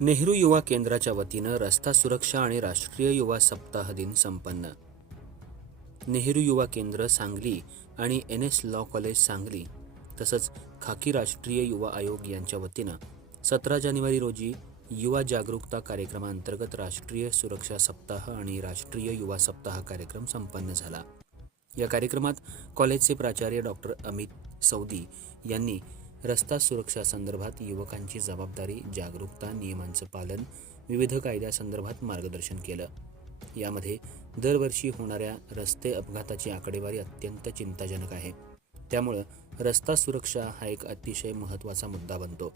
नेहरू युवा केंद्राच्या वतीनं रस्ता सुरक्षा आणि राष्ट्रीय युवा सप्ताह दिन संपन्न. नेहरू युवा केंद्र सांगली आणि NS लॉ कॉलेज सांगली तसंच खाकी राष्ट्रीय युवा आयोग यांच्या वतीनं 17 जानेवारी रोजी युवा जागरूकता कार्यक्रमांतर्गत राष्ट्रीय सुरक्षा सप्ताह आणि राष्ट्रीय युवा सप्ताह कार्यक्रम संपन्न झाला. या कार्यक्रमात कॉलेजचे प्राचार्य डॉक्टर अमित सौदी यांनी रस्ता सुरक्षासंदर्भात युवकांची जबाबदारी, जागरूकता, नियमांचं पालन, विविध कायद्यासंदर्भात मार्गदर्शन केलं. यामध्ये दरवर्षी होणाऱ्या रस्ते अपघाताची आकडेवारी अत्यंत चिंताजनक आहे. त्यामुळं रस्ता सुरक्षा हा एक अतिशय महत्त्वाचा मुद्दा बनतो.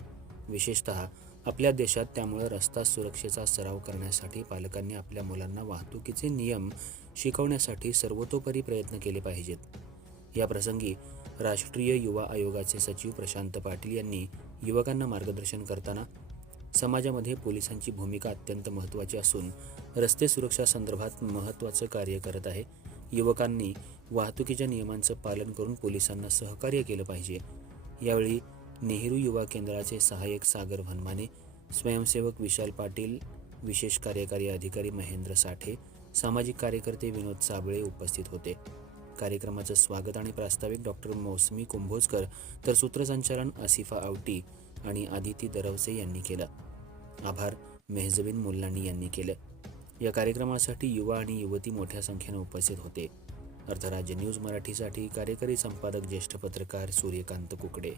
विशेषतः आपल्या देशात त्यामुळं रस्ता सुरक्षेचा सराव करण्यासाठी पालकांनी आपल्या मुलांना वाहतुकीचे नियम शिकवण्यासाठी सर्वतोपरी प्रयत्न केले पाहिजेत. या प्रसंगी राष्ट्रीय युवा आयोगाचे सचिव प्रशांत पाटील यांनी युवकांना मार्गदर्शन करताना समाजामध्ये पोलिसांची भूमिका अत्यंत महत्त्वाची असून रस्ते सुरक्षा संदर्भात महत्त्वाचं कार्य करत आहे. युवकांनी वाहतुकीच्या नियमांचं पालन करून पोलिसांना सहकार्य केलं पाहिजे. यावेळी नेहरू युवा केंद्राचे सहाय्यक सागर भनमाने, स्वयंसेवक विशाल पाटील, विशेष कार्यकारी अधिकारी महेंद्र साठे, सामाजिक कार्यकर्ते विनोद साबळे उपस्थित होते. कार्यक्रमाचं स्वागत आणि प्रास्ताविक डॉक्टर मौसमी कुंभोजकर तर सूत्रसंचालन आसिफा आवटी आणि आदिती दरवसे यांनी केलं. आभार मेहजबीन मुल्लानी यांनी केलं. या कार्यक्रमासाठी युवा आणि युवती मोठ्या संख्येनं उपस्थित होते. अर्थराज्य न्यूज मराठीसाठी कार्यकारी संपादक ज्येष्ठ पत्रकार सूर्यकांत कुकडे.